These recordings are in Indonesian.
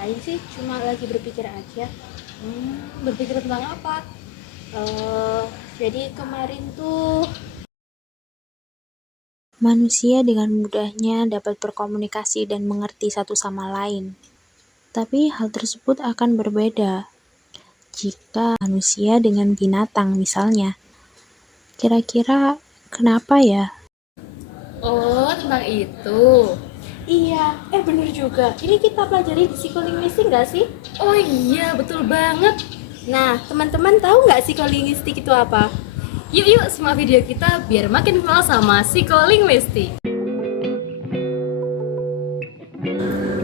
ngapain sih? Cuma lagi berpikir aja. Berpikir tentang apa? eh jadi kemarin tuh Manusia dengan mudahnya dapat berkomunikasi dan mengerti satu sama lain. Tapi hal tersebut akan berbeda jika manusia dengan binatang misalnya. Kira-kira kenapa ya? Oh, tentang itu. iya, bener juga. Ini kita pelajari di psikolinguistik nggak sih? Oh iya, betul banget. Nah, teman-teman tahu nggak psikolinguistik itu apa? Yuk simak video kita biar makin kenal sama psikolinguistik.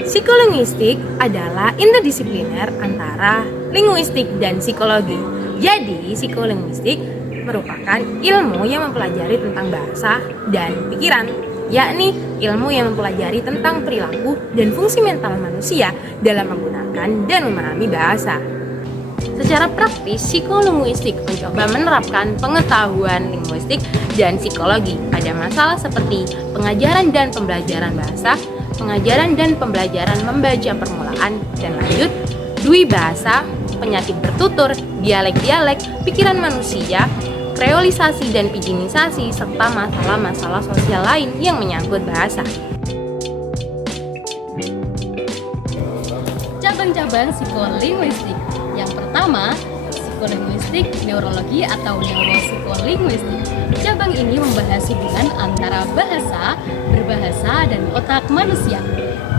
Psikolinguistik adalah interdisipliner antara linguistik dan psikologi. Jadi, psikolinguistik merupakan ilmu yang mempelajari tentang bahasa dan pikiran, yakni ilmu yang mempelajari tentang perilaku dan fungsi mental manusia dalam menggunakan dan memahami bahasa. Secara praktis, psikolinguistik mencoba menerapkan pengetahuan linguistik dan psikologi pada masalah seperti pengajaran dan pembelajaran bahasa, pengajaran dan pembelajaran membaca permulaan dan lanjut, dwi bahasa, penyakit bertutur, dialek-dialek, pikiran manusia, kreolisasi dan pijinisasi, serta masalah-masalah sosial lain yang menyangkut bahasa. Cabang-cabang psikolinguistik. Yang pertama, psikolinguistik neurologi atau neuropsikolinguistik. Cabang ini membahas hubungan antara bahasa, berbahasa, dan otak manusia.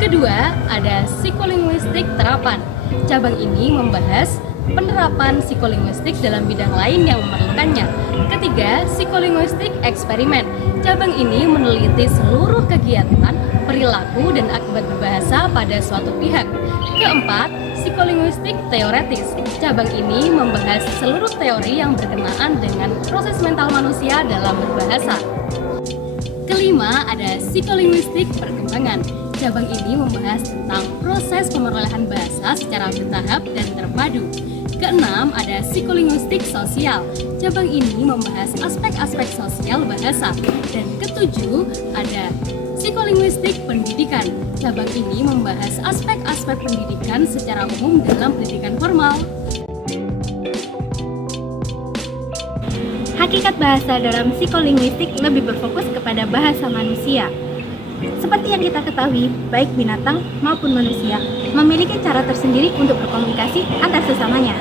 Kedua, ada psikolinguistik terapan. Cabang ini membahas penerapan psikolinguistik dalam bidang lain yang memerlukannya. Ketiga, psikolinguistik eksperimen. Cabang ini meneliti seluruh kegiatan, perilaku, dan akibat berbahasa pada suatu pihak. Keempat, psikolinguistik teoretis. Cabang ini membahas seluruh teori yang berkenaan dengan proses mental manusia dalam berbahasa. Kelima, ada psikolinguistik perkembangan. Cabang ini membahas tentang proses pemerolehan bahasa secara bertahap dan terpadu. Keenam, ada psikolinguistik sosial. Cabang ini membahas aspek-aspek sosial bahasa. Dan ketujuh, ada psikolinguistik pendidikan. Cabang ini membahas aspek-aspek pendidikan secara umum dalam pendidikan formal. Hakikat bahasa dalam psikolinguistik lebih berfokus kepada bahasa manusia. Seperti yang kita ketahui, baik binatang maupun manusia memiliki cara tersendiri untuk berkomunikasi antar sesamanya.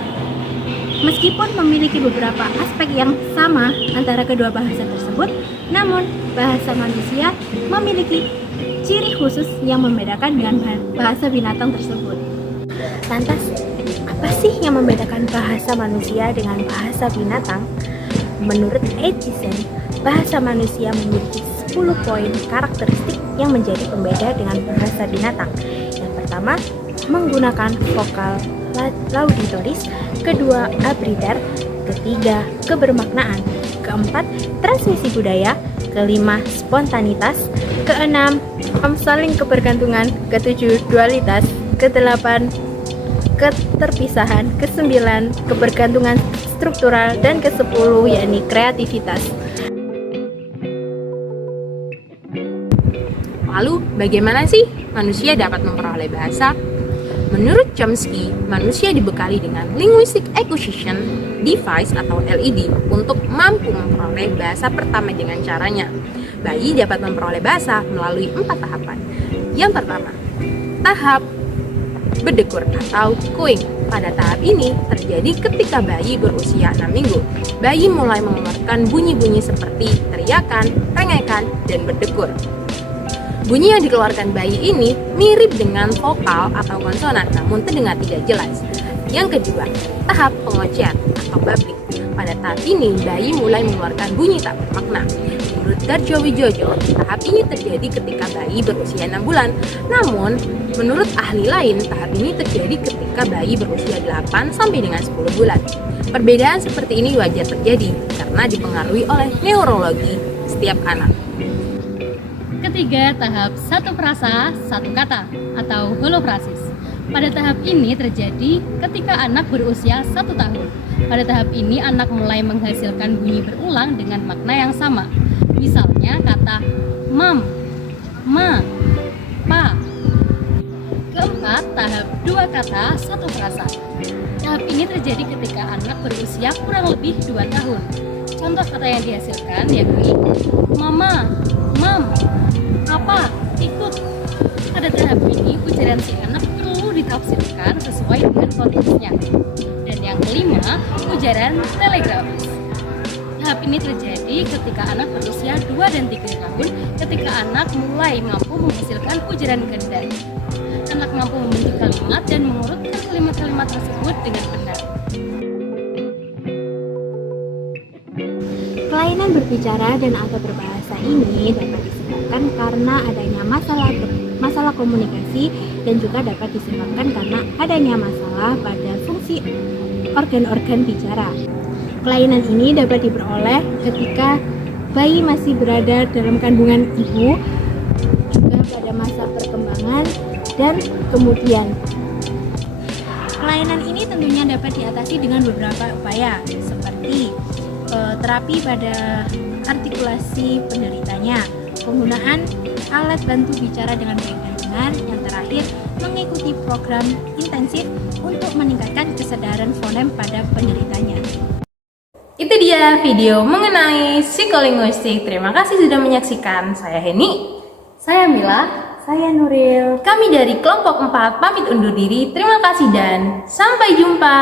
Meskipun memiliki beberapa aspek yang sama antara kedua bahasa tersebut, namun bahasa manusia memiliki ciri khusus yang membedakan dengan bahasa binatang tersebut. Lantas, apa sih yang membedakan bahasa manusia dengan bahasa binatang? Menurut Edison, bahasa manusia memiliki 10 poin karakteristik yang menjadi pembeda dengan bahasa binatang. Yang pertama, menggunakan vokal lauditoris, kedua, abrider, ketiga, kebermaknaan, keempat, transmisi budaya, kelima, spontanitas, keenam, saling kebergantungan, ketujuh, dualitas, kedelapan, keterpisahan, kesembilan, kebergantungan struktural, dan ke-10 yakni kreativitas. Lalu, bagaimana sih manusia dapat memperoleh bahasa? Menurut Chomsky, manusia dibekali dengan Linguistic Acquisition Device atau LED untuk mampu memperoleh bahasa pertama dengan caranya. Bayi dapat memperoleh bahasa melalui 4 tahapan. Yang pertama, tahap berdekur atau cooing. Pada tahap ini terjadi ketika bayi berusia 6 minggu. Bayi mulai mengeluarkan bunyi-bunyi seperti teriakan, rengekan, dan berdekur. Bunyi yang dikeluarkan bayi ini mirip dengan vokal atau konsonan, namun terdengar tidak jelas. Yang kedua, tahap pengocehan atau babbling. Pada tahap ini, bayi mulai mengeluarkan bunyi tak bermakna. Menurut Darjowijojo, tahap ini terjadi ketika bayi berusia 6 bulan. Namun, menurut ahli lain, tahap ini terjadi ketika bayi berusia 8 sampai dengan 10 bulan. Perbedaan seperti ini wajar terjadi karena dipengaruhi oleh neurologi setiap anak. Ketiga, tahap satu frasa, satu kata atau holofrasis. Pada tahap ini terjadi ketika anak berusia 1 tahun. Pada tahap ini anak mulai menghasilkan bunyi berulang dengan makna yang sama. Misalnya kata mam, ma, pa. Keempat, adalah tahap 2 kata, 1 frasa. Tahap ini terjadi ketika anak berusia kurang lebih 2 tahun. Contoh kata yang dihasilkan yakni mama, mam, papa, ikut. Pada tahap ini, ujaran si anak perlu ditafsirkan sesuai dengan konteksnya. Dan yang kelima, ujaran telegrafis. Tahap ini terjadi ketika anak berusia 2 dan 3 tahun, ketika anak mulai mampu menghasilkan ujaran ganda. Anak mampu membentuk kalimat dan mengurutkan kalimat-kalimat tersebut dengan benar. Kelainan berbicara dan atau berbahasa ini dapat disebabkan karena adanya masalah komunikasi dan juga dapat disebabkan karena adanya masalah pada fungsi organ-organ bicara. Kelainan ini dapat diperoleh ketika bayi masih berada dalam kandungan ibu, juga pada masa perkembangan, dan kemudian. Kelainan ini tentunya dapat diatasi dengan beberapa upaya, seperti terapi pada artikulasi penderitanya, penggunaan alat bantu bicara dengan baik dan benar, yang terakhir mengikuti program intensif untuk meningkatkan kesadaran fonem pada penderitanya. Itu dia video mengenai psikolinguistik. Terima kasih sudah menyaksikan. Saya Heni. Saya Mila. Saya Nuril. Kami dari kelompok 4 pamit undur diri. Terima kasih dan sampai jumpa.